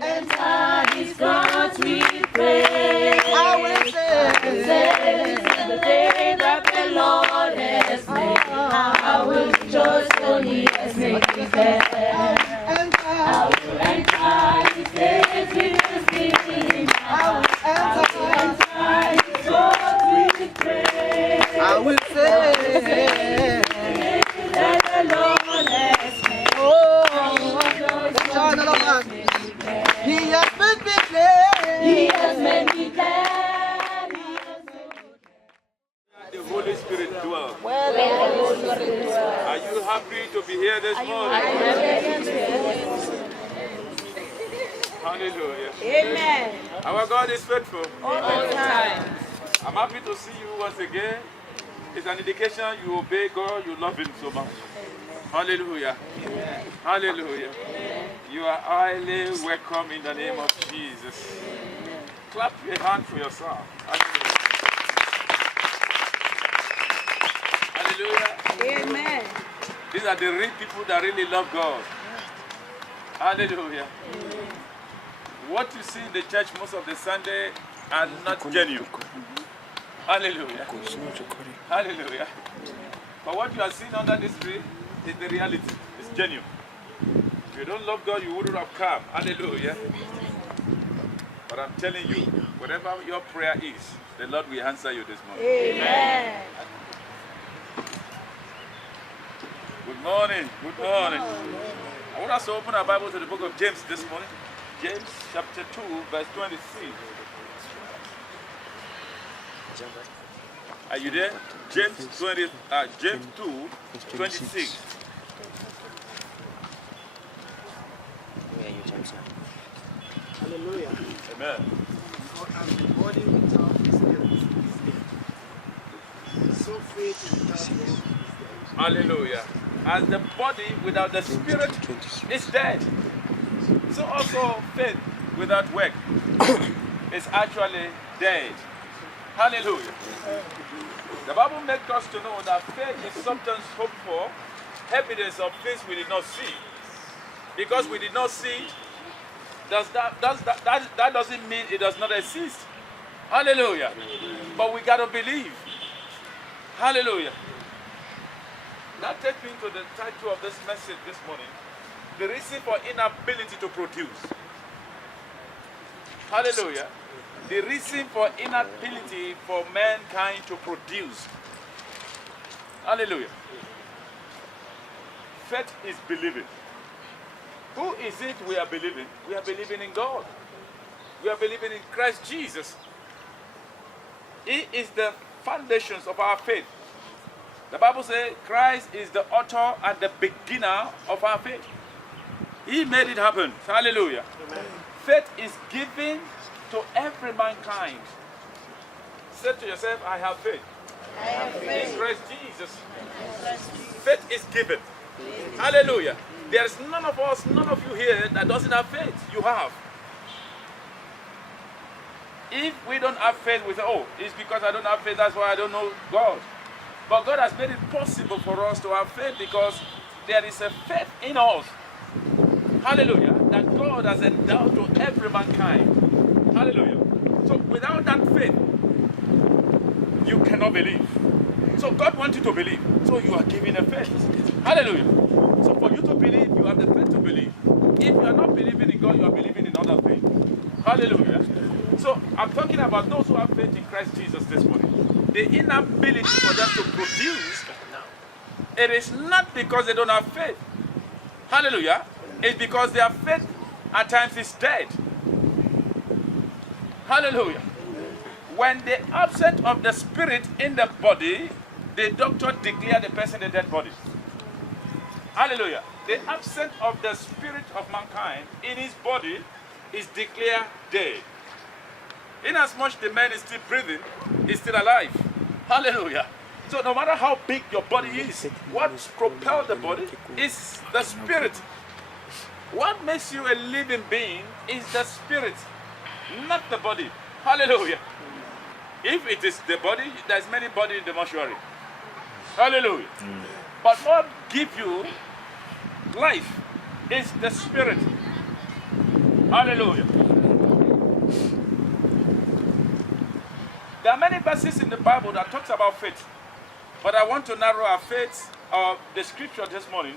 enter his courts with praise. I will say, the day that the Lord has made. I will rejoice, for he has made me glad. I will enter his gates with thanksgiving. I will enter his courts with praise. I will say, that the Lord has made. oh, he has made me glad. He has made me glad. The Holy Spirit dwells. Well, Are you happy to be here this morning? Hallelujah. Amen. Our God is faithful. All the time. I'm happy to see you once again. It's an indication you obey God, you love Him so much. Hallelujah. Hallelujah. You are highly welcome in the name of Jesus. Clap your hand for yourself. Hallelujah. Hallelujah. Amen. These are the real people that really love God. Hallelujah. What you see in the church most of the Sunday are not genuine. Hallelujah. Hallelujah. But what you are seeing under this tree is the reality. It's genuine. If you don't love God, you wouldn't have come. Hallelujah. But I'm telling you, whatever your prayer is, the Lord will answer you this morning. Amen. Good morning. Good morning. I want us to open our Bible to the book of James this morning. James chapter 2, verse 26. Are you there? James 2, 26. hallelujah. Amen. As the body without the spirit is dead, so faith without work is dead. Hallelujah. As the body without the spirit is dead, so also faith without work is actually dead. Hallelujah. The Bible makes us to know that faith is sometimes hoped for, evidence of things we did not see. Because we did not see it, that doesn't mean it does not exist. Hallelujah. But we got to believe. Hallelujah. That takes me to the title of this message this morning. The reason for inability to produce. Hallelujah. The reason for inability for mankind to produce. Hallelujah. Faith is believing. Who is it we are believing? We are believing in God. We are believing in Christ Jesus. He is the foundations of our faith. The Bible says Christ is the author and the beginner of our faith. He made it happen. Hallelujah. Amen. Faith is given to every mankind. Say to yourself, I have faith. I have faith. In Christ Jesus. Faith is given. Hallelujah. There's none of us, none of you here that doesn't have faith. You have. If we don't have faith, we say, oh, it's because I don't have faith, that's why I don't know God. But God has made it possible for us to have faith because there is a faith in us. Hallelujah. That God has endowed to every mankind. Hallelujah. So without that faith, you cannot believe. So God wants you to believe. So you are given a faith. Hallelujah. So for you to believe, you have the faith to believe. If you are not believing in God, you are believing in other things. Hallelujah. So I'm talking about those who have faith in Christ Jesus this morning. The inability for them to produce, it is not because they don't have faith. Hallelujah. It's because their faith at times is dead. Hallelujah. When the absence of the spirit in the body, the doctor declared the person a dead body. Hallelujah. The absence of the spirit of mankind in his body is declared dead. Inasmuch the man is still breathing, is still alive. Hallelujah. So no matter how big your body is, what propels the body is the spirit. What makes you a living being is the spirit, not the body. Hallelujah. If it is the body, there's many bodies in the mortuary. Hallelujah. But what gives you life is the spirit. Hallelujah. There are many verses in the Bible that talks about faith. But I want to narrow our faith, the scripture this morning.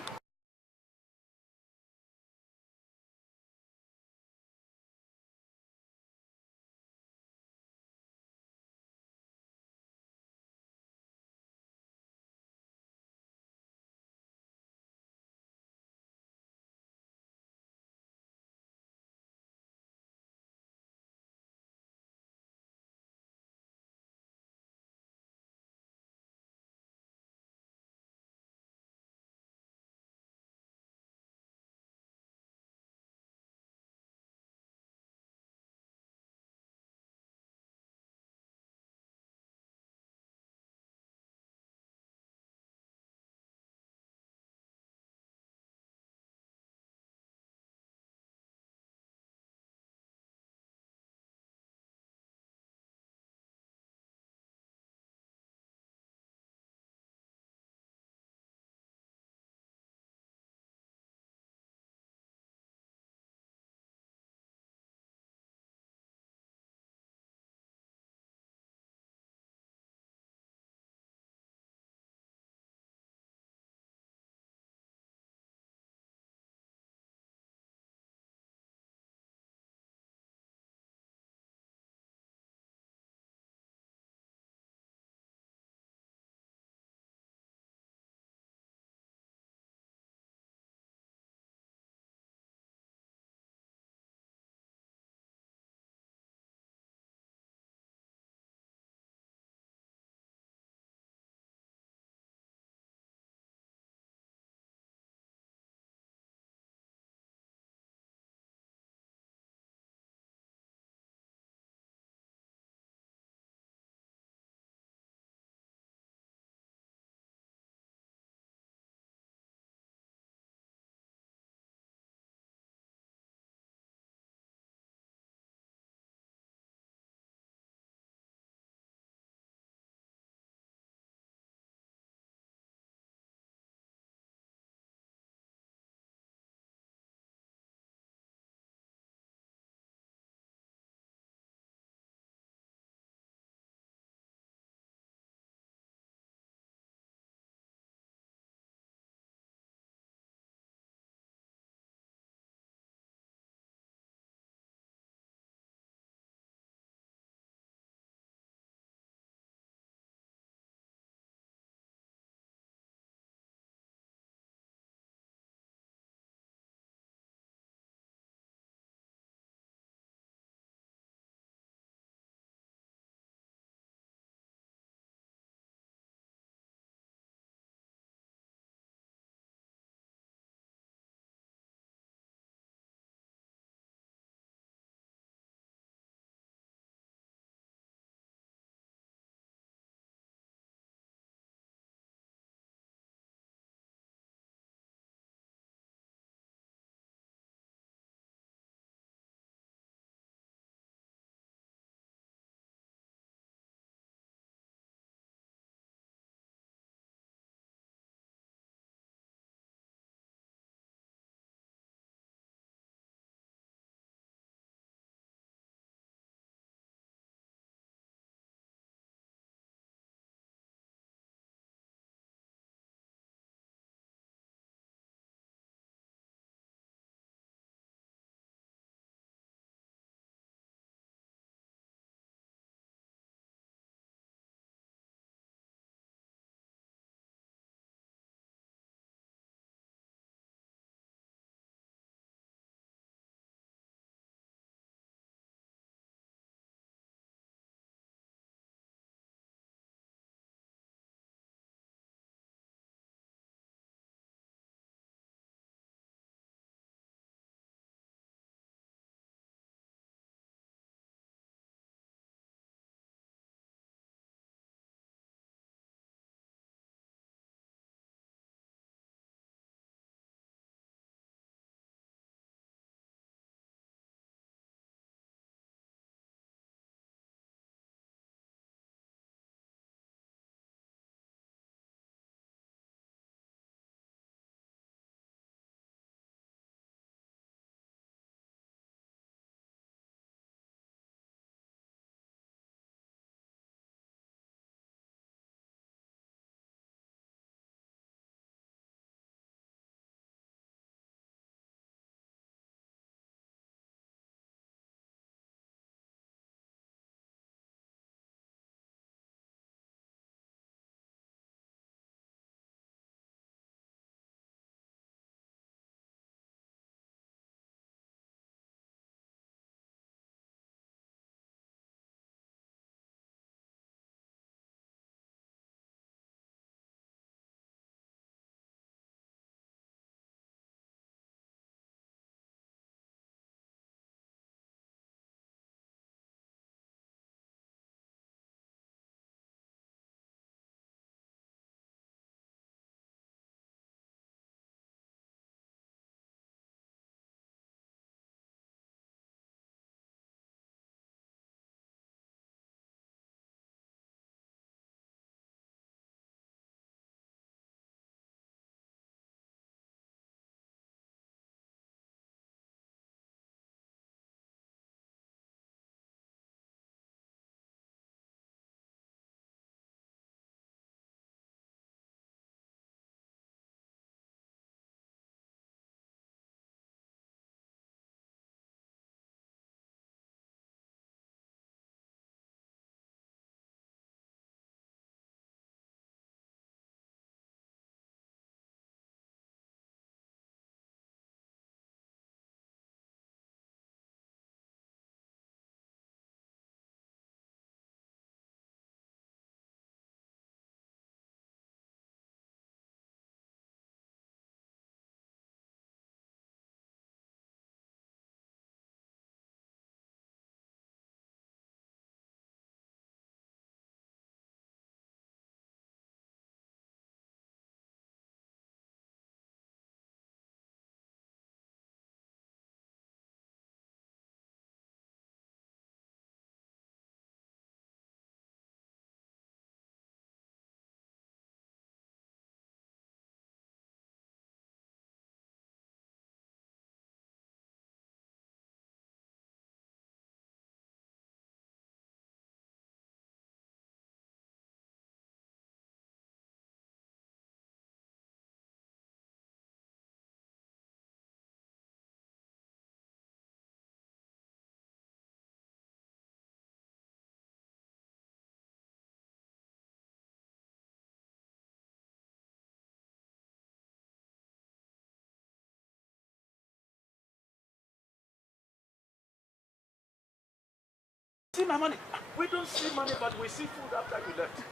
my money. We don't see money, but we see food after you left.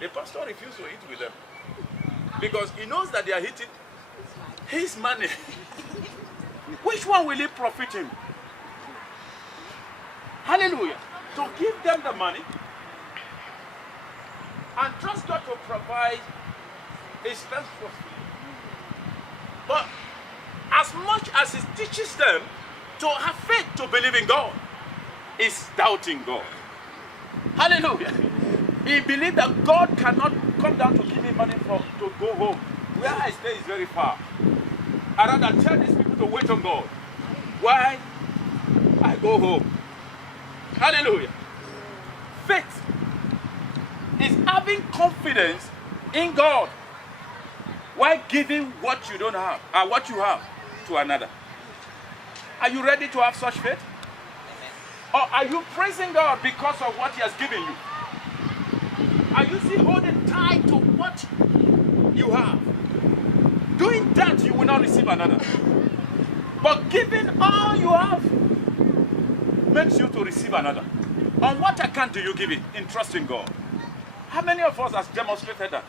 The pastor refused to eat with them because he knows that they are eating his money. Which one will it profit him? Hallelujah. To give them the money and trust God to provide is best for you. But as much as he teaches them to have faith to believe in God, is doubting God. Hallelujah. He believed that God cannot come down to give me money to go home. Where I stay is very far. I rather tell these people to wait on God. Why? I go home. Hallelujah. Faith is having confidence in God while giving what you don't have, or what you have, to another. Are you ready to have such faith? Or are you praising God because of what He has given you? Are you still holding tight to what you have? Doing that, you will not receive another. But giving all you have makes you to receive another. On what account do you give it? In trusting God. How many of us has demonstrated that?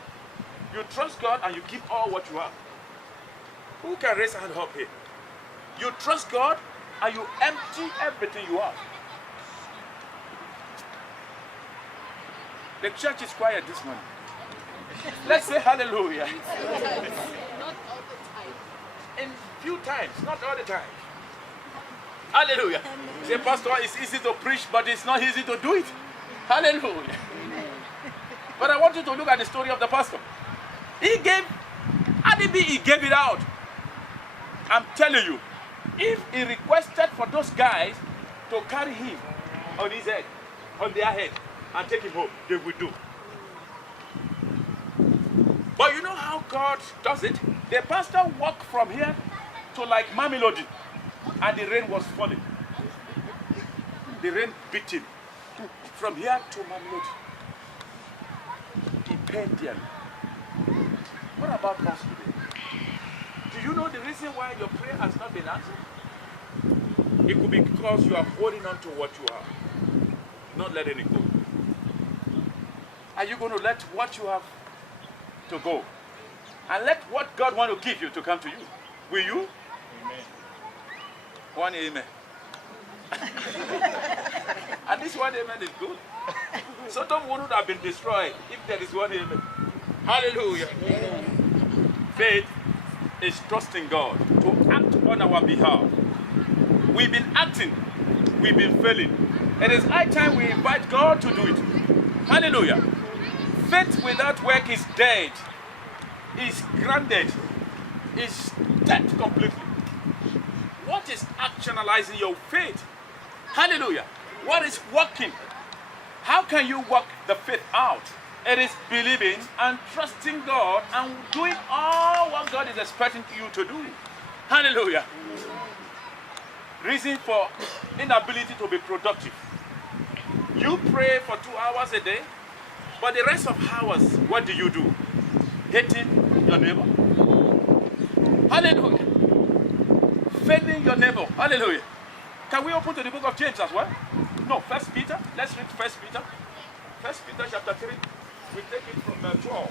You trust God and you give all what you have. Who can raise a hand up here? You trust God and you empty everything you have. The church is quiet this morning. Let's say hallelujah. Not all the time. In few times, not all the time. Hallelujah. Say, Pastor, it's easy to preach, but it's not easy to do it. Hallelujah. But I want you to look at the story of the pastor. He gave it out. I'm telling you, if he requested for those guys to carry him on his head, on their head, and take him home, they would do. But you know how God does it? The pastor walked from here to like Mamelodi, and the rain was falling. The rain beat him. From here to Mamelodi. He paid them. What about us today? Do you know the reason why your prayer has not been answered? It could be because you are holding on to what you have, not letting it go. Are you going to let what you have to go and let what God wants to give you to come to you? Will you? Amen. One amen. At least one amen is good. Sodom would have been destroyed if there is one amen. Hallelujah. Amen. Faith is trusting God to act on our behalf. We've been acting, we've been failing. It is high time we invite God to do it. Hallelujah. Faith without work is dead, is grounded, is dead completely. What is actualizing your faith? Hallelujah. What is working? How can you work the faith out? It is believing and trusting God and doing all what God is expecting you to do. Hallelujah. Reason for inability to be productive. You pray for 2 hours a day, but the rest of hours, what do? Hating your neighbor. Hallelujah. Failing your neighbor. Hallelujah. Can we open to the book of James as well? No, 1 Peter. Let's read 1 Peter. 1 Peter chapter 3. We take it from 12.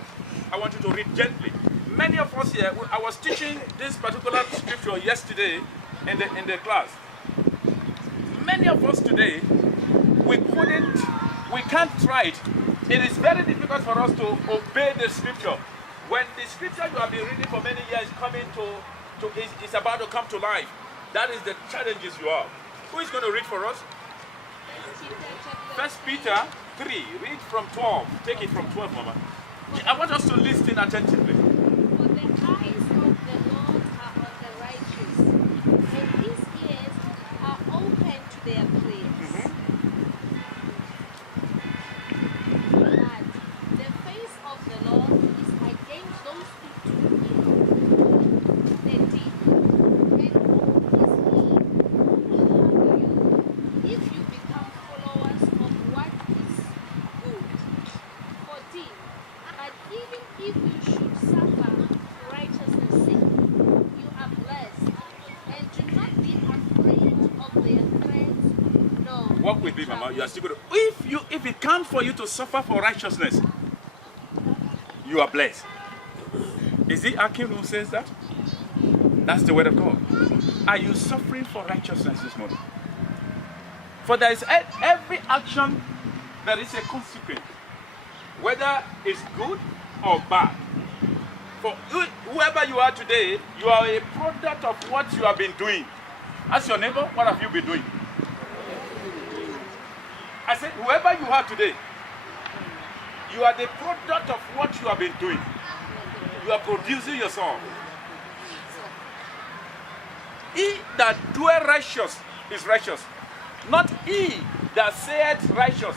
I want you to read gently. Many of us here, I was teaching this particular scripture yesterday in the class. Many of us today, we can't try it. It is very difficult for us to obey the scripture. When the scripture you have been reading for many years is about to come to life, that is the challenges you have. Who is going to read for us? 1 Peter 3, read from 12. Take it from 12, Mama. I want us to listen attentively. For the eyes of the Lord are on the righteous, and his ears are open to their prayers. But the face of the Lord is against those who do evil. 13. And who is he who will harm you if you become followers of what is good? 14. But even if you should Walk with me, Mama. You are still going to. If it comes for you to suffer for righteousness, you are blessed. Is it Akim who says that? That's the word of God. Are you suffering for righteousness this morning? For there is every action, there is a consequence, whether it's good or bad. For whoever you are today, you are a product of what you have been doing. Ask your neighbor, what have you been doing? I said, whoever you are today, you are the product of what you have been doing. You are producing yourself. He that doeth righteous is righteous, not he that saith righteous.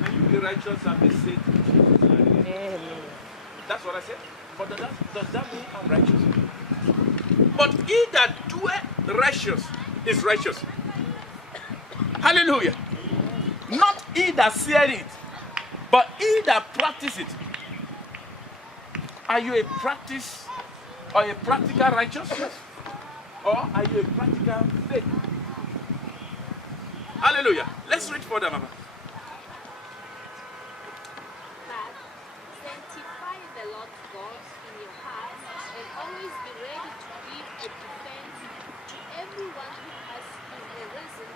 May you be righteous and be saved. That's what I said. But does that mean I'm righteous? But he that doeth righteous is righteous. Hallelujah. Not he that saith it, but he that practices it. Are you a practice or a practical righteousness? Or are you a practical faith? Hallelujah. Let's read further, Mama. Sanctify the Lord God in your hearts and always be ready to give a defense to everyone who has a reason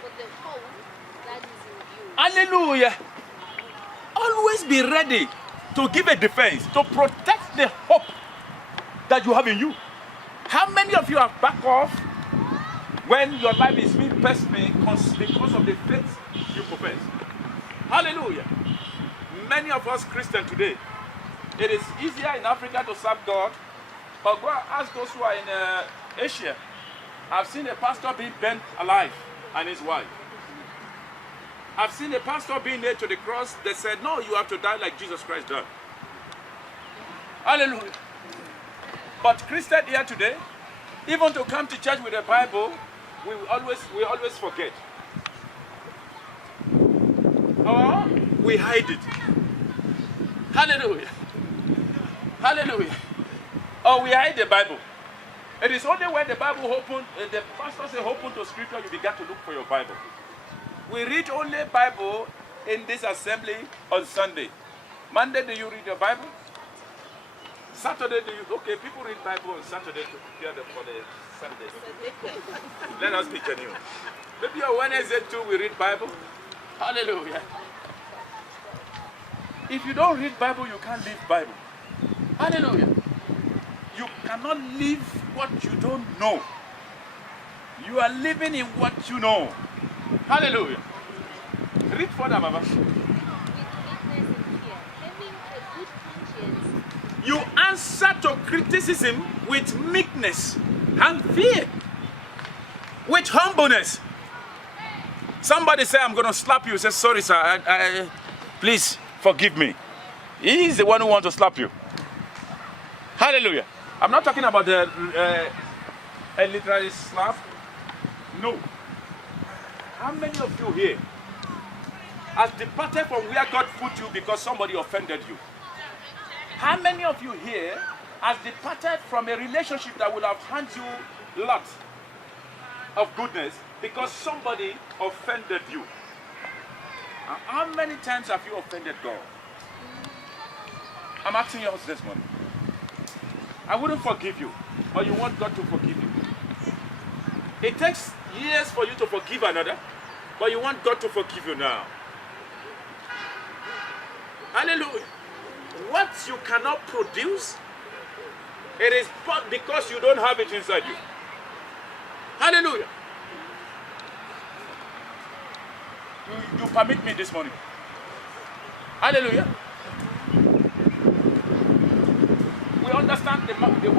for the hope that is in you. Hallelujah. Always be ready to give a defense, to protect the hope that you have in you. How many of you have backed off when your life is being pessimistic because of the faith you profess? Hallelujah. Many of us Christians today, it is easier in Africa to serve God, but go and ask those who are in Asia. I've seen a pastor being burnt alive and his wife. I've seen a pastor being nailed to the cross. They said, no, you have to die like Jesus Christ died. Hallelujah. But Christians here today, even to come to church with the Bible, we always forget. Or we hide it. Hallelujah. Hallelujah. Or we hide the Bible. It is only when the Bible open, the pastor says open to scripture, you begin to look for your Bible. We read only Bible in this assembly on Sunday. Monday, do you read your Bible? Saturday, do you? Okay, people read Bible on Saturday to prepare them for the Sunday. Let us be genuine. Maybe on Wednesday too, we read Bible. Hallelujah. If you don't read Bible, you can't live Bible. Hallelujah. You cannot live what you don't know. You are living in what you know. Hallelujah. Read further, Mama. You answer to criticism with meekness and fear, with humbleness. Somebody say, I'm going to slap you. Say, sorry, sir. Please forgive me. He is the one who wants to slap you. Hallelujah. I'm not talking about the a literary slap. No. How many of you here has departed from where God put you because somebody offended you? How many of you here has departed from a relationship that would have handed you lots of goodness because somebody offended you? How many times have you offended God? I'm asking you this morning. I wouldn't forgive you, but you want God to forgive you. It takes years for you to forgive another, but you want God to forgive you now. Hallelujah. What you cannot produce, it is because you don't have it inside you. Hallelujah. You permit me this morning. Hallelujah. We understand the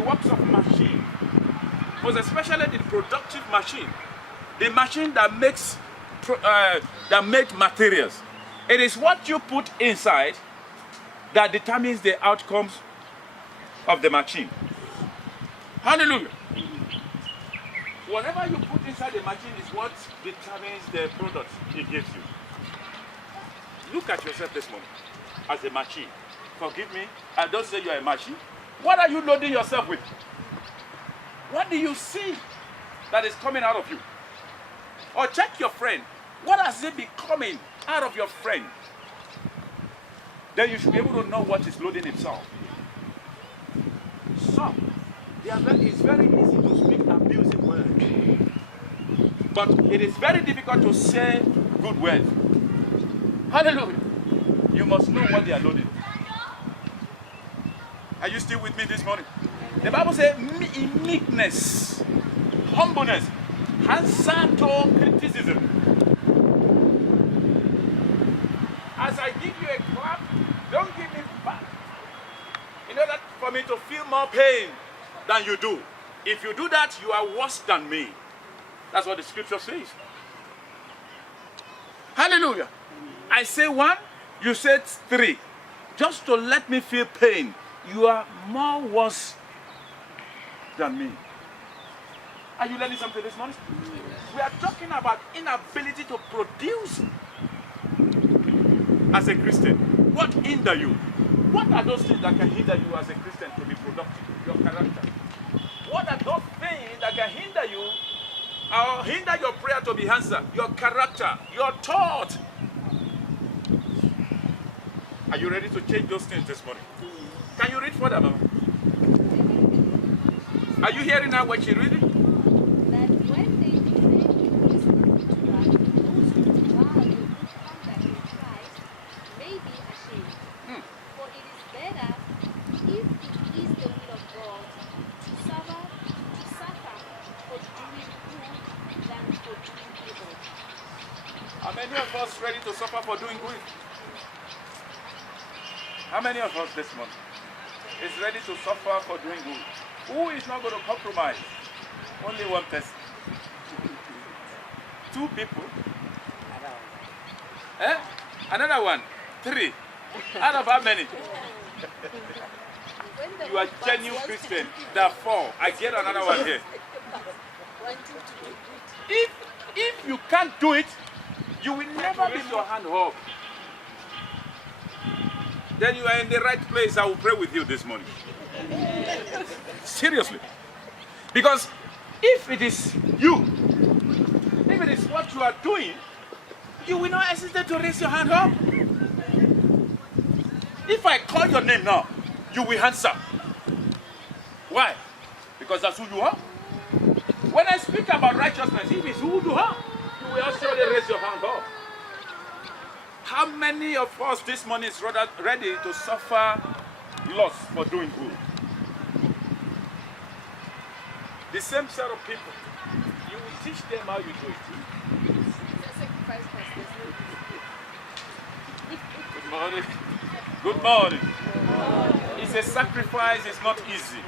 works of machine, but especially the productive machine, the machine that makes materials. It is what you put inside that determines the outcomes of the machine. Hallelujah. Whatever you put inside the machine is what determines the product it gives you. Look at yourself this morning as a machine. Forgive me, I don't say you're a machine. What are you loading yourself with? What do you see that is coming out of you? Or check your friend. What has it becoming out of your friend? Then you should be able to know what is loading himself. Some, it's very easy to speak abusive words. But it is very difficult to say good words. Hallelujah. You must know what they are loading. Are you still with me this morning? The Bible says in meekness, humbleness, answer to criticism. As I give you a clap, don't give me back. In order for me to feel more pain than you do. If you do that, you are worse than me. That's what the scripture says. Hallelujah. I say 1, you said 3. Just to let me feel pain. You are more worse than me. Are you learning something this morning? We are talking about inability to produce as a Christian. What hinder you? What are those things that can hinder you as a Christian to be productive? Your character. What are those things that can hinder you or hinder your prayer to be answered? Your character, your thought. Are you ready to change those things this morning? Can you read further, Mama? Are you hearing now what she's reading? That when they defend you, that those who value good conduct in Christ may be ashamed. For it is better, if it is the will of God, to suffer for doing good than for doing evil. How many of us ready to suffer for doing good? How many of us this month is ready to suffer for doing good? Who is not going to compromise? Only one person. 2 people. Another one. 3. Out of how many? You are genuine Christian. There are 4. I get another one here. If you can't do it, you will never lift your hand up. Then you are in the right place. I will pray with you this morning. Seriously. Because if it is you, if it is what you are doing, you will not hesitate to raise your hand up. If I call your name now, you will answer. Why? Because that's who you are. When I speak about righteousness, if it's who you are, you will also raise your hand up. How many of us this morning is ready to suffer loss for doing good? The same set of people, you will teach them how you do it. Good morning. Good morning. It's a sacrifice, it's not easy.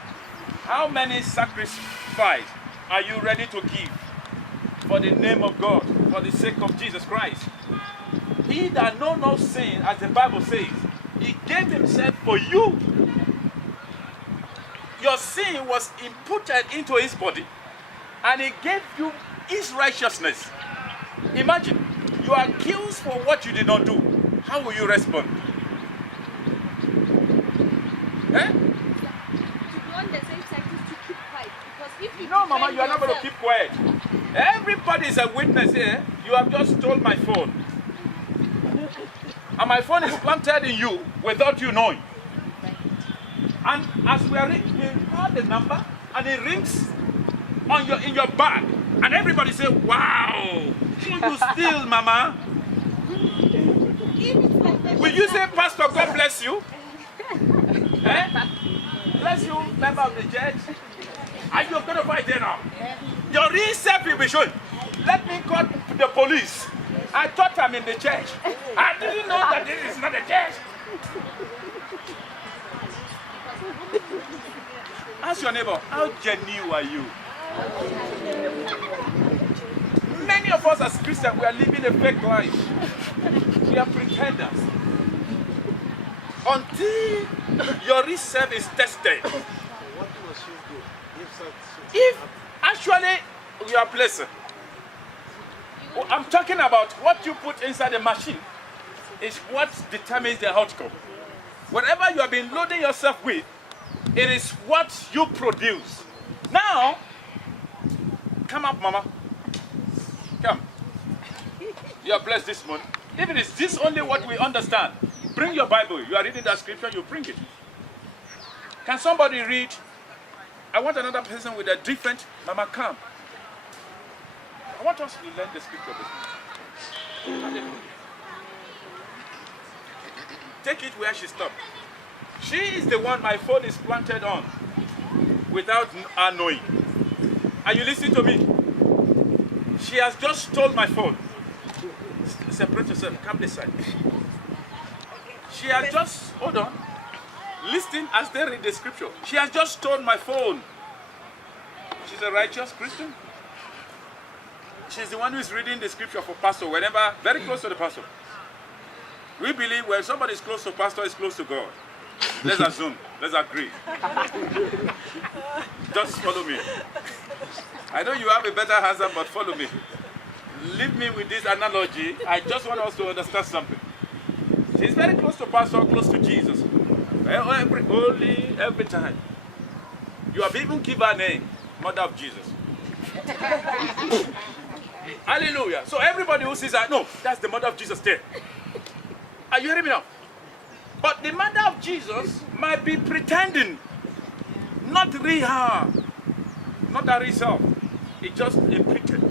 How many sacrifices are you ready to give for the name of God, for the sake of Jesus Christ? He that know no sin, as the Bible says, he gave himself for you. Your sin was imputed into his body, and he gave you his righteousness. Imagine, you are accused for what you did not do. How will you respond? Eh? No, Mama, you are not going to keep quiet. Everybody is a witness here. You have just stole my phone. And my phone is planted in you without you knowing. And as we are reading, they call the number and it rings in your bag. And everybody say, wow, you steal, Mama. Will you say, Pastor, God bless you? Eh? Bless you, member of the church. Are you going to fight there now? Your real self will be shown. Let me call the police. I thought I'm in the church. I didn't know that this is not a church. Ask your neighbor, how genuine are you? Many of us as Christians, we are living a fake life. We are pretenders. Until your real self is tested. If actually you are blessed, I'm talking about what you put inside the machine is what determines the outcome. Whatever you have been loading yourself with, it is what you produce. Now, come up, Mama. Come. You are blessed this morning. If it is this only what we understand, bring your Bible. You are reading that scripture, you bring it. Can somebody read? I want another person with a different, Mama, come. I want us to learn the scripture this morning. Hallelujah. Take it where she stopped. She is the one my phone is planted on without her knowing. Are you listening to me? She has just stole my phone. Separate yourself. Come this side. She has just, hold on. Listen as they read the scripture. She has just stolen my phone. She's a righteous Christian. She's the one who is reading the scripture for pastor whenever, very close to the pastor. We believe when somebody is close to pastor, is close to God. Let's assume. Let's agree. Just follow me. I know you have a better answer, but follow me. Leave me with this analogy. I just want us to understand something. She's very close to pastor, close to Jesus. Every time. You have even given her name, Mother of Jesus. Hallelujah. So everybody who sees her, no, that's the Mother of Jesus there. Are you hearing me now? But the Mother of Jesus might be pretending, not real her, not her herself. It's just a pretense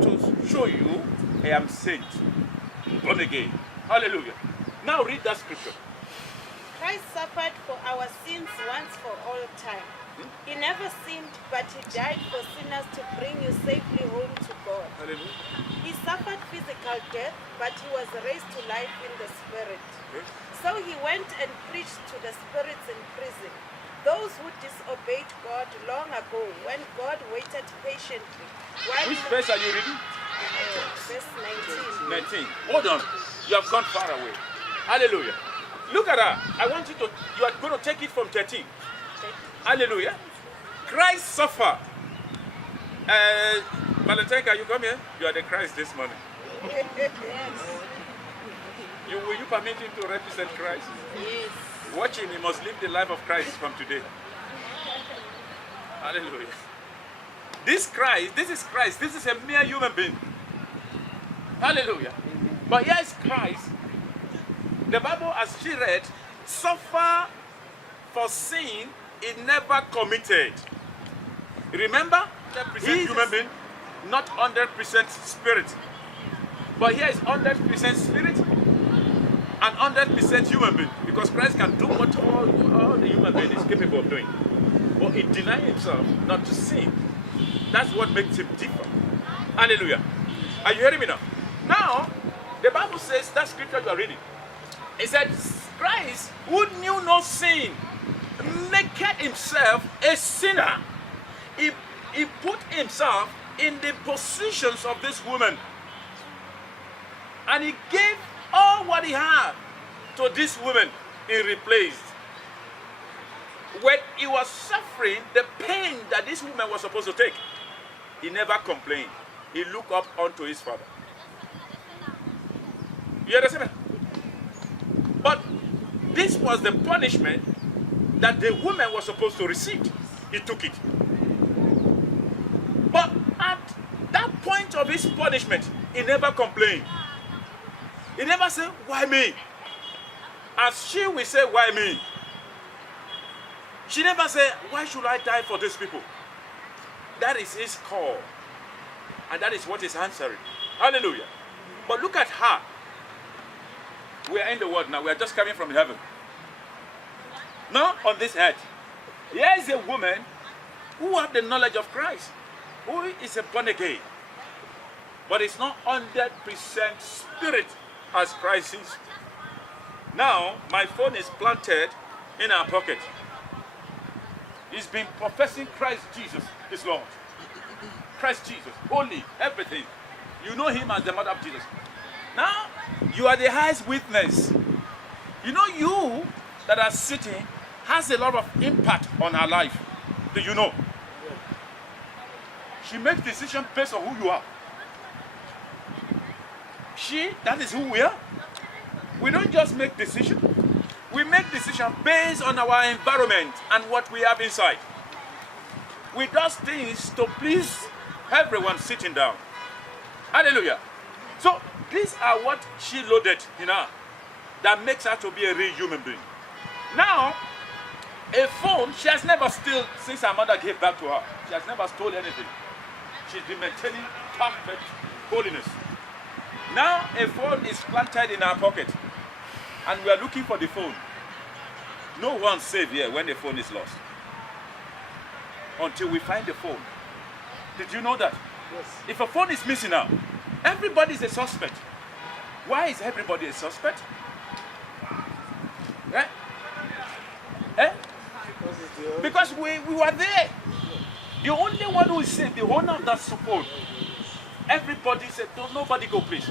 to show you I am saint, born again. Hallelujah. Now read that scripture. Christ suffered for our sins once for all time. He never sinned, but he died for sinners to bring you safely home to God. Hallelujah. He suffered physical death, but he was raised to life in the spirit. Okay. So he went and preached to the spirits in prison, those who disobeyed God long ago, when God waited patiently. Which verse are you reading? Verse 19. 19. Hold on. You have gone far away. Hallelujah. Look at her. I want you are going to take it from 13. Hallelujah. Christ suffered. Valentine, can you come here? You are the Christ this morning. Will you permit him to represent Christ? Yes. Watch him. He must live the life of Christ from today. Hallelujah. This is Christ. This is a mere human being. Hallelujah. But here is Christ. The Bible, as she read, suffer for sin he never committed. Remember? He is human being, not 100% spirit. But here is 100% spirit and 100% human being. Because Christ can do what all the human being is capable of doing. But he denied himself not to sin. That's what makes him different. Hallelujah. Are you hearing me now? Now, the Bible says, that scripture you are reading, it said, Christ, who knew no sin, naked himself a sinner. He put himself in the positions of this woman. And he gave all what he had to this woman he replaced. When he was suffering the pain that this woman was supposed to take, he never complained. He looked up unto his father. You understand? But this was the punishment that the woman was supposed to receive. He took it. But at that point of his punishment, he never complained. He never said, why me? As she will say, why me? She never said, why should I die for these people? That is his call. And that is what he's answering. Hallelujah. But look at her. We are in the world now. We are just coming from heaven. Now on this earth, here is a woman who has the knowledge of Christ, who is a born again, but it's not 100% spirit as Christ is. Now my phone is planted in our pocket. He's been professing Christ Jesus is Lord. Christ Jesus, holy, everything. You know him as the Mother of Jesus. Now, you are the highest witness. You know, you that are sitting has a lot of impact on her life. Do you know? She makes decisions based on who you are. That is who we are. We don't just make decisions. We make decisions based on our environment and what we have inside. We do things to please everyone sitting down. Hallelujah. So these are what she loaded in her that makes her to be a real human being. Now, a phone, she has never stolen since her mother gave back to her. She has never stolen anything. She's been maintaining perfect holiness. Now, a phone is planted in her pocket, and we are looking for the phone. No one's safe here when the phone is lost. Until we find the phone. Did you know that? Yes. If a phone is missing now, everybody is a suspect. Why is everybody a suspect? Eh? Eh? Because we were there. The only one who is safe, the owner of that phone. Everybody said, don't nobody go, please.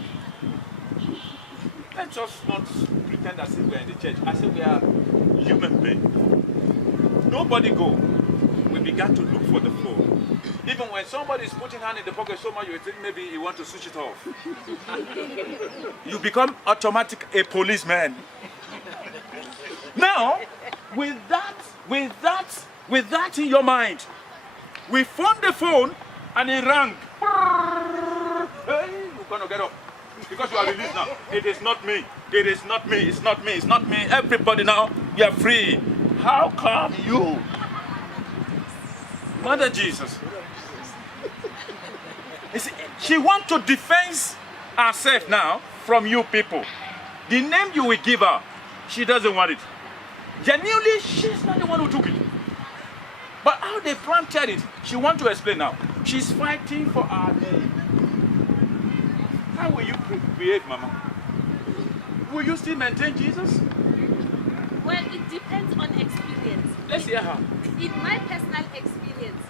Let's just not pretend as if we are in the church. I said we are human beings. Nobody go. We began to look for the phone. Even when somebody is putting hand in the pocket so much, you think maybe you want to switch it off. You become automatic a policeman. Now, with that in your mind, we found the phone and it rang. Hey, you're gonna get up. Because you are released now. It is not me. It is not me. It's not me. It's not me. Everybody now, you are free. How come you? Mother Jesus. You see, she wants to defend herself now from you people. The name you will give her, she doesn't want it. Genuinely, she's not the one who took it. But how they planted it, she wants to explain now. She's fighting for our name. How will you behave, Mama? Will you still maintain Jesus? Well, it depends on experience. Let's hear her. In my personal experience,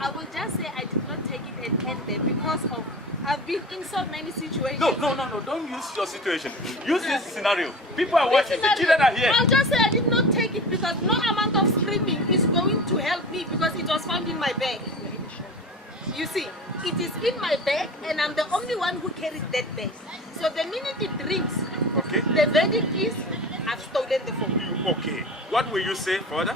I will just say I did not take it and end there because of I've been in so many situations. No. Don't use your situation. Use this scenario. People are watching. The children are here. I'll just say I did not take it because no amount of screaming is going to help me because it was found in my bag. You see, it is in my bag and I'm the only one who carries that bag. So the minute it rings, Okay. the verdict is I've stolen the phone. Okay. What will you say, Father?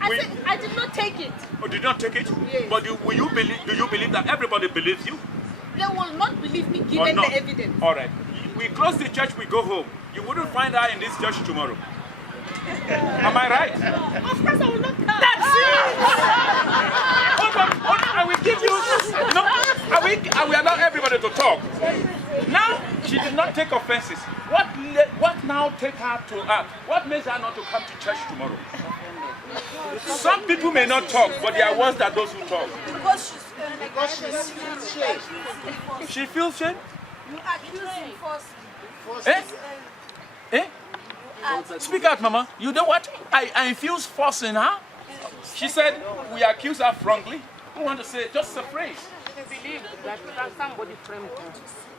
I said I did not take it. Oh, did not take it? Yes. But do you believe that everybody believes you? They will not believe me Or given not? the evidence. All right. We close the church, we go home. You wouldn't find her in this church tomorrow. Am I right? Of course I will not come. That's it! Hold on. I will give you... No, I will allow everybody to talk. Now, she did not take offenses. What now take her to act? What makes her not to come to church tomorrow? Some people may not talk, but they are worse than those who talk. Because she feels shame. She feels shame? You accuse him falsely. Eh? Eh? Speak out, Mama. You know what? I infuse force in her. She said we accuse her wrongly. I want to say just a phrase. She believed that somebody framed her.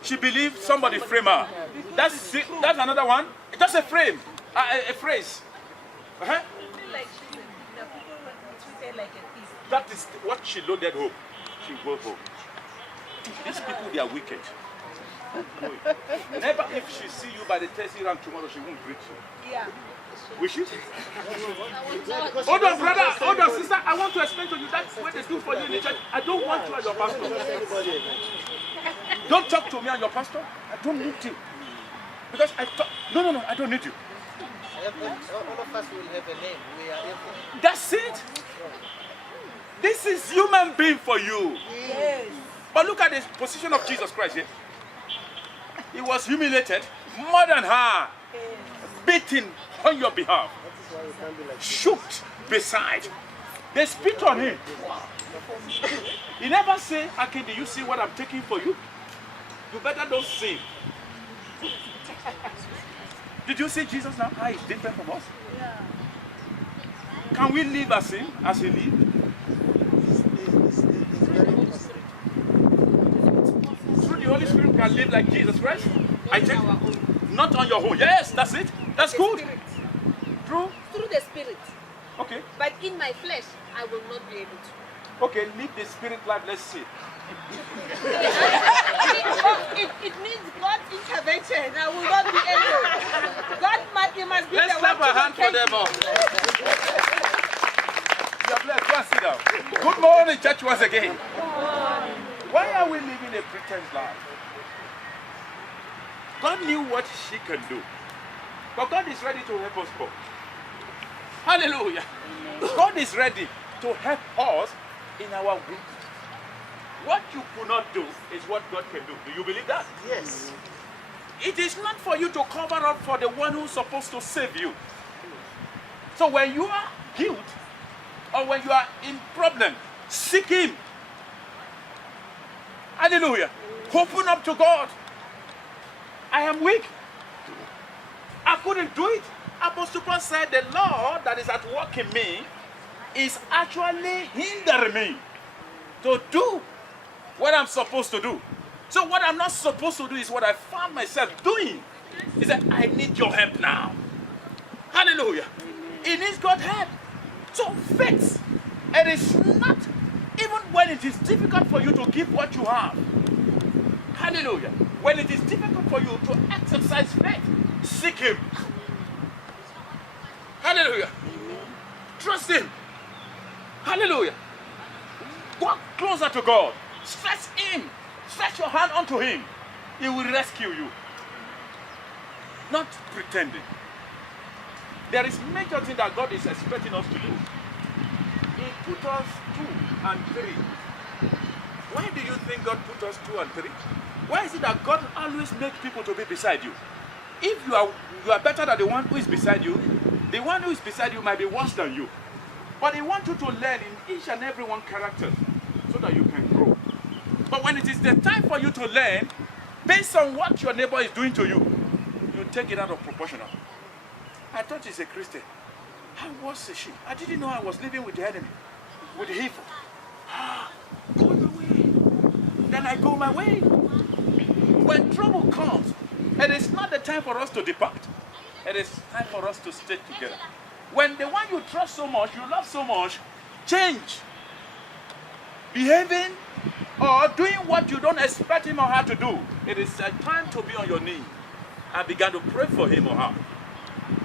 She believed somebody framed her. That's another one. Just a frame, a phrase. Uh-huh. Like she's the people who treat her like a thief. That is what she loaded home. She goes home. These people, they are wicked. Never if she see you by the taxi rank tomorrow, she won't greet you. Yeah. Will she? Hold on, brother. Hold on, sister. I want to explain to you that's what they do for you in the church. I don't want you and your pastor. Don't talk to me and your pastor. I don't need you. Because I talk. No, I don't need you. All of us will have a name. We are everything. That's it. This is human being for you. Yes. But look at the position of Jesus Christ here. He was humiliated more than her, beaten on your behalf, shook beside. They spit on him. He never say, "Okay, do you see what I'm taking for you? You better don't sin." Did you see Jesus now? How he's different from us? Yeah. Can we live as him, as he lived? Through the Holy Spirit, can live like Jesus Christ? I take not on your own. Yes, that's it. That's good. Spirit. True. Through the spirit. Okay. But in my flesh, I will not be able to. Okay, live the spirit life. Let's see. It needs God's intervention. I will not be able. He must be Let's the clap one a to hand for locate them me. all. You are blessed. Go and sit down. Good morning, church, once again. Why are we living a pretense life? God knew what she can do. But God is ready to help us both. Hallelujah. God is ready to help us in our weakness. What you could not do is what God can do. Do you believe that? Yes. It is not for you to cover up for the one who's supposed to save you. So when you are guilt or when you are in problem, seek Him. Hallelujah. Open up to God. I am weak. I couldn't do it. Apostle Paul said the Lord that is at work in me is actually hindering me to do what I'm supposed to do. So what I'm not supposed to do is what I found myself doing. He said, I need your help now. Hallelujah. It needs God's help. So faith, it is not, even when it is difficult for you to give what you have. Hallelujah. When it is difficult for you to exercise faith, seek Him. Hallelujah. Trust Him. Hallelujah. Walk closer to God. Stretch in. Stretch your hand unto Him. He will rescue you. Not pretending. There is major thing that God is expecting us to do. He put us 2 and 3. Why do you think God put us 2 and 3? Why is it that God always makes people to be beside you? If you are better than the one who is beside you, the one who is beside you might be worse than you. But He wants you to learn in each and every one character so that you can grow. But when it is the time for you to learn, based on what your neighbor is doing to you, you take it out of proportion. I thought he's a Christian. How was she? I didn't know I was living with the enemy, with the evil. Go your way. Then I go my way. When trouble comes, it is not the time for us to depart. It is time for us to stay together. When the one you trust so much, you love so much, change. Behaving or doing what you don't expect him or her to do, it is a time to be on your knee and begin to pray for him or her.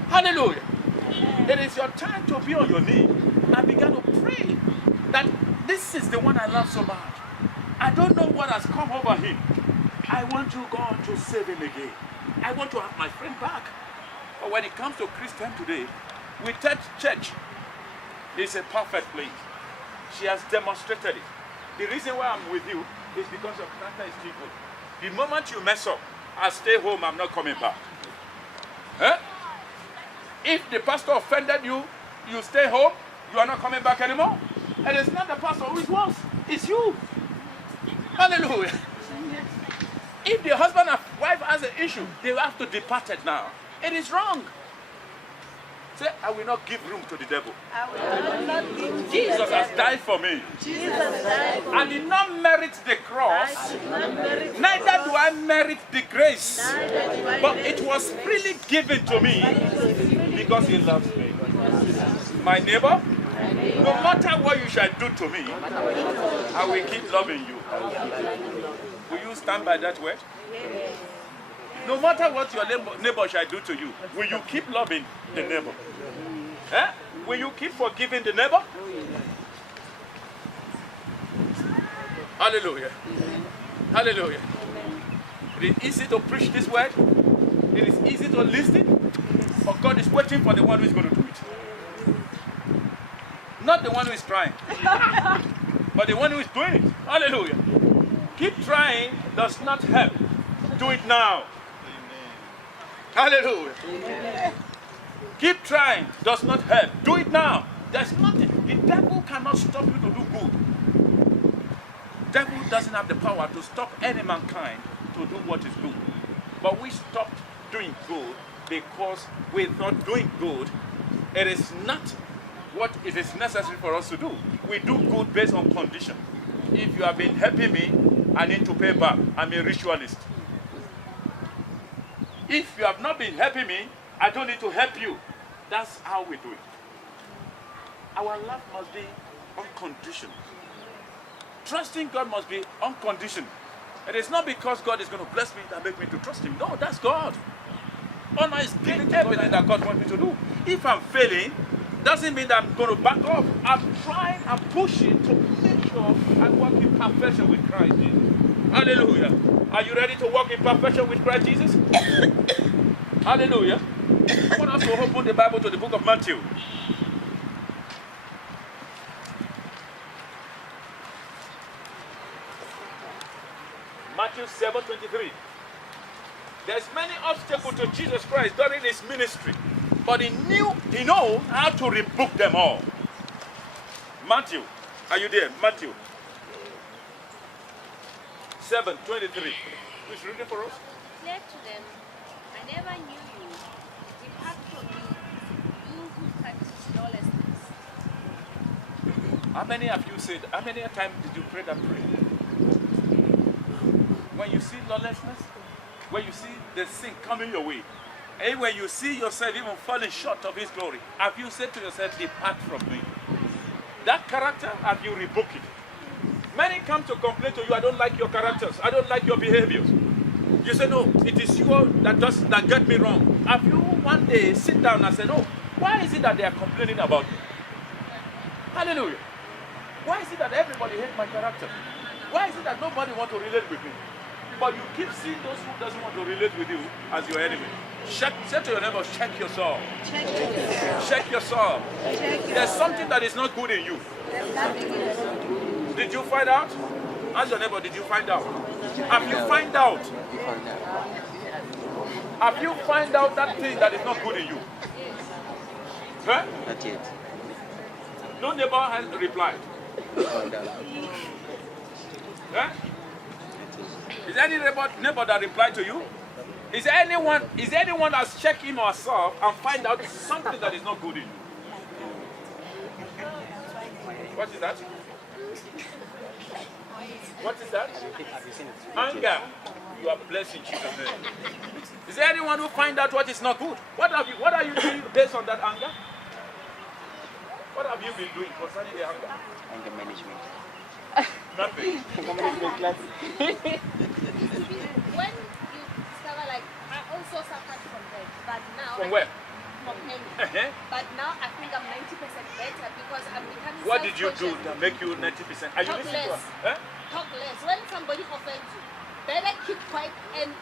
Hallelujah. It is your time to be on your knee and begin to pray that this is the one I love so much. I don't know what has come over him. I want you, God, to save him again. I want to have my friend back. But when it comes to Christian today, we take church is a perfect place. She has demonstrated it. The reason why I'm with you is because your character is still good. The moment you mess up, I stay home, I'm not coming back. Huh? If the pastor offended you, you stay home, you are not coming back anymore. And it's not the pastor who is worse, it's you. Hallelujah. If the husband and wife has an issue, they have to depart it now. It is wrong. Say, I will not give room to the devil. Jesus has died for me. I did not merit the cross. Neither do I merit the grace. But it was freely given to me because he loves me. My neighbor, no matter what you shall do to me, I will keep loving you. Will you stand by that word? No matter what your neighbor shall do to you, will you keep loving the neighbor? Eh? Will you keep forgiving the neighbor? Hallelujah. Hallelujah. It is easy to preach this word. It is easy to listen. But God is waiting for the one who is going to do it. Not the one who is trying, but the one who is doing it. Hallelujah. Keep trying does not help. Do it now. Hallelujah. Amen. Keep trying does not help. Do it now. There's nothing. The devil cannot stop you to do good. The devil doesn't have the power to stop any mankind to do what is good. But we stopped doing good because we thought doing good, it is not what it is necessary for us to do. We do good based on condition. If you have been helping me, I need to pay back. I'm a ritualist. If you have not been helping me, I don't need to help you. That's how we do it. Our love must be unconditional. Trusting God must be unconditional. It is not because God is going to bless me that makes me to trust Him. No, that's God. Honor is giving everything that God wants me to do. If I'm failing, doesn't mean that I'm going to back off. I'm trying, I'm pushing to make sure I walk in perfection with Christ. Hallelujah. Are you ready to walk in perfection with Christ Jesus? Hallelujah. I want us to open the Bible to the book of Matthew. Matthew 7:23. There's many obstacles to Jesus Christ during his ministry, but he knows how to rebuke them all. Matthew, are you there? Matthew 7:23. Who's reading for us? Declare to them, I never knew you. Depart from me, you who practice lawlessness. How many of you said, how many times did you pray that prayer? When you see lawlessness, when you see the sin coming your way, and when you see yourself even falling short of his glory, have you said to yourself, depart from me? That character, have you rebuked it? Many come to complain to you, I don't like your characters, I don't like your behaviors. You say, no, it is you that get me wrong. Have you one day sit down and say, no, why is it that they are complaining about me? Hallelujah. Why is it that everybody hates my character? Why is it that nobody wants to relate with me? But you keep seeing those who doesn't want to relate with you as your enemy. Say to your neighbor, check your soul. Check your soul. There's something that is not good in you. Did you find out? Ask your neighbor, did you find out? Have you find out? Have you find out that thing that is not good in you? Huh? Not yet. No neighbor has replied. Huh? Is there any neighbor that replied to you? Is there anyone that's checked him or herself and find out something that is not good in you? What is that? What is that? Anger. You are blessed in Jesus' name. Is there anyone who find out what is not good? What are you doing based on that anger? What have you been doing concerning the anger? Anger management. Nothing. When you discover, like, I also suffered from that, but now... From where? From anger. But now I think I'm 90% better because I'm becoming What did you do self-conscious. that make you 90%? Are you Talk listening to less. us? Huh? Talk less. When somebody offends you, better keep quiet and,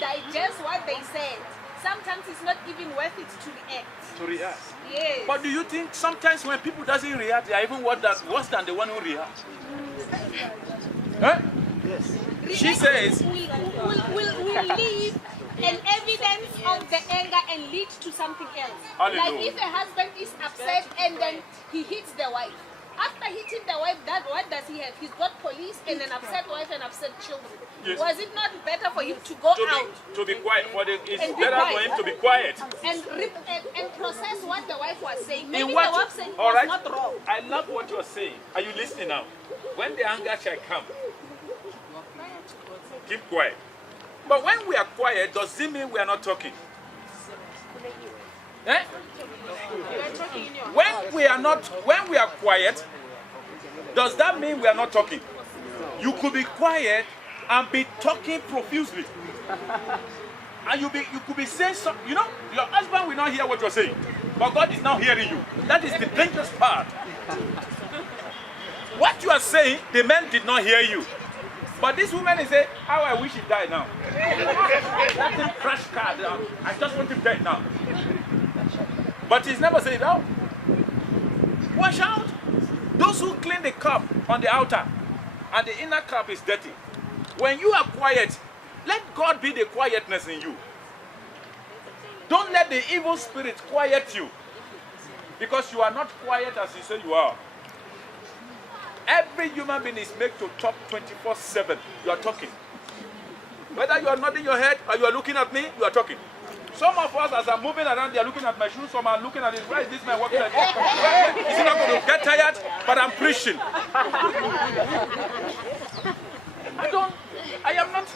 digest what they said. Sometimes it's not even worth it to react. To react. Yes. But do you think sometimes when people doesn't react, they are even worse than the one who reacts? Huh? She says, will leave an evidence of the anger and lead to something else. Hallelujah. Like if a husband is upset and then he hits the wife. After hitting the wife, what does he have? He's got police and an upset wife and upset children. Yes. Was it not better for him to go out to be quiet? It's And be better for quiet. him to be quiet. and process what the wife was saying? In Maybe what- the wife said he all was right. not wrong. I love what you're saying. Are you listening now? When the anger shall come, keep quiet. But when we are quiet, does it mean we are not talking? Eh? When we are quiet, does that mean we are not talking? You could be quiet and be talking profusely. And you could be saying something, your husband will not hear what you're saying, but God is now hearing you. That is the dangerous part. What you are saying, the man did not hear you. But this woman is saying, how I wish he died now. Let him crash car down. I just want him dead now. But he's never said it out. Watch out. Those who clean the cup on the outer and the inner cup is dirty. When you are quiet, let God be the quietness in you. Don't let the evil spirit quiet you. Because you are not quiet as you say you are. Every human being is made to talk 24/7. You are talking. Whether you are nodding your head or you are looking at me, you are talking. Some of us, as I'm moving around, they are looking at my shoes. Some are looking at it. Why is this man walking like this? Is he not going to get tired? But I'm preaching. I am not.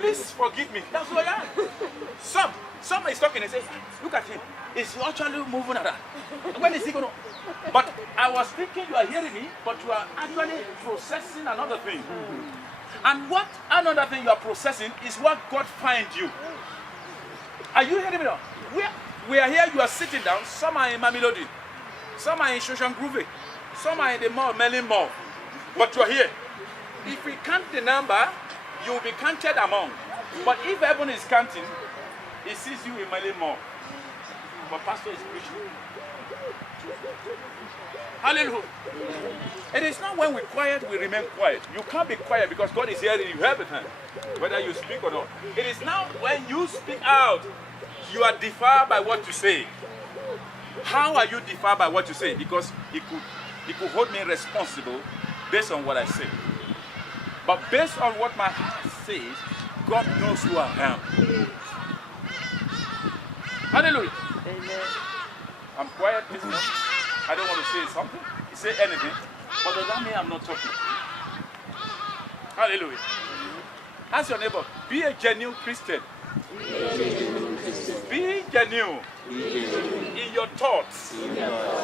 Please forgive me. That's who I am. Some is talking and says, look at him. He's actually moving around. When is he going to? But I was thinking you are hearing me, but you are actually processing another thing. And what another thing you are processing is what God finds you. Are you hearing me now? We are here, you are sitting down. Some are in Mamelodi. Some are in Shoshan Groove. Some are in the mall, Melon Mall. But you are here. If we count the number, you will be counted among. But if heaven is counting, it sees you in many more. But pastor is preaching. Hallelujah. It is not when we're quiet, we remain quiet. You can't be quiet because God is hearing you everything, whether you speak or not. It is now when you speak out, you are defined by what you say. How are you defined by what you say? Because he could hold me responsible based on what I say. But based on what my heart says, God knows who I am. Hallelujah. Amen. I'm quiet this morning. I don't want to say something, say anything, but does that mean I'm not talking? Hallelujah. Ask your neighbor, be a genuine Christian. Be genuine in your thoughts.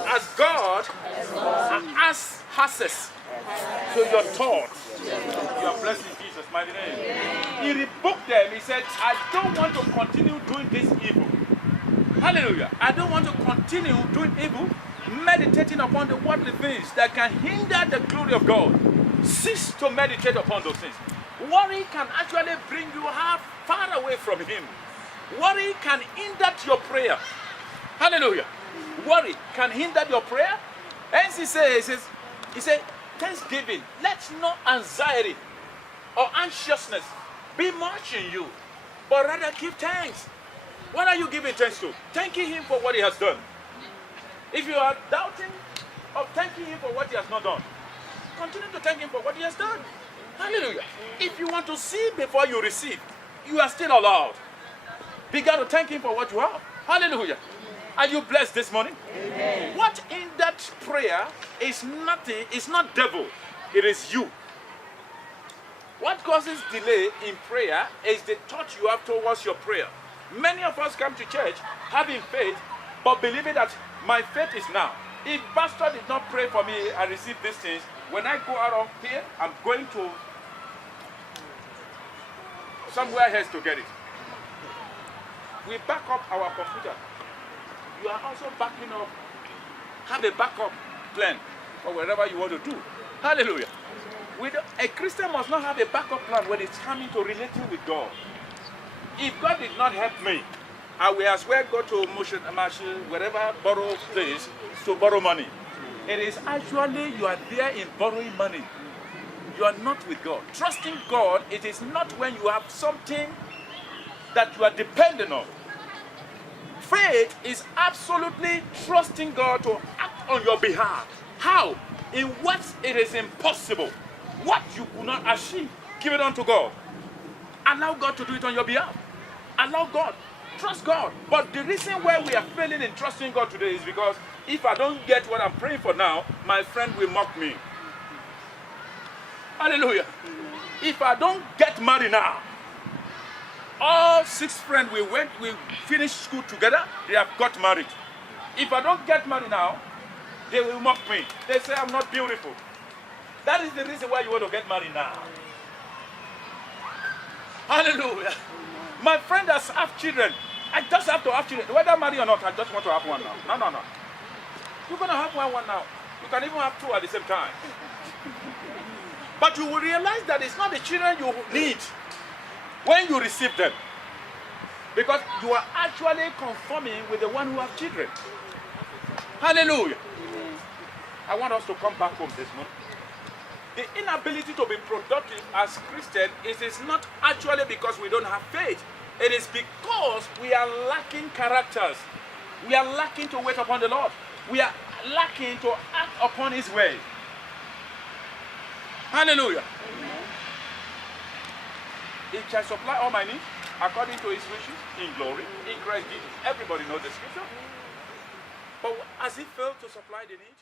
As God has access to your thoughts. You are blessed in Jesus' mighty name. He rebuked them. He said, I don't want to continue doing this evil. Hallelujah. I don't want to continue doing evil, meditating upon the worldly things that can hinder the glory of God. Cease to meditate upon those things. Worry can actually bring you far away from Him. Worry can hinder your prayer. Hallelujah. Worry can hinder your prayer. Hence he says, thanksgiving, let no anxiety or anxiousness be much in you, but rather give thanks. What are you giving thanks to? Thanking Him for what He has done. If you are doubting of thanking Him for what He has not done, continue to thank Him for what He has done. Hallelujah. If you want to see before you receive, you are still allowed. Begin to thank Him for what you have. Hallelujah. Are you blessed this morning? Amen. What in that prayer is nothing, it's not devil, it is you. What causes delay in prayer is the thought you have towards your prayer. Many of us come to church having faith, but believing that my faith is now. If pastor did not pray for me, I receive these things. When I go out of here, I'm going to somewhere else to get it. We back up our computer. You are also backing up. Have a backup plan for wherever you want to do. Hallelujah. A Christian must not have a backup plan when it's coming to relating with God. If God did not help me, I will as well go to Motion, wherever, borrow place to borrow money. It is actually you are there in borrowing money. You are not with God. Trusting God, it is not when you have something that you are dependent on. Faith is absolutely trusting God to act on your behalf. How? In what it is impossible. What you could not achieve, give it unto God. Allow God to do it on your behalf. Allow God. Trust God. But the reason why we are failing in trusting God today is because if I don't get what I'm praying for now, my friend will mock me. Hallelujah. If I don't get married now, all 6 friends we finished school together, they have got married. If I don't get married now, they will mock me. They say I'm not beautiful. That is the reason why you want to get married now. Hallelujah. My friend has have children. I just have to have children. Whether married or not, I just want to have one now. No. You're going to have one now. You can even have 2 at the same time. But you will realize that it's not the children you need when you receive them. Because you are actually conforming with the one who has children. Hallelujah. I want us to come back home this morning. The inability to be productive as Christians is not actually because we don't have faith. It is because we are lacking characters. We are lacking to wait upon the Lord. We are lacking to act upon His way. Hallelujah. He shall supply all my needs according to His riches in glory in Christ Jesus. Everybody knows the scripture. But has He failed to supply the need?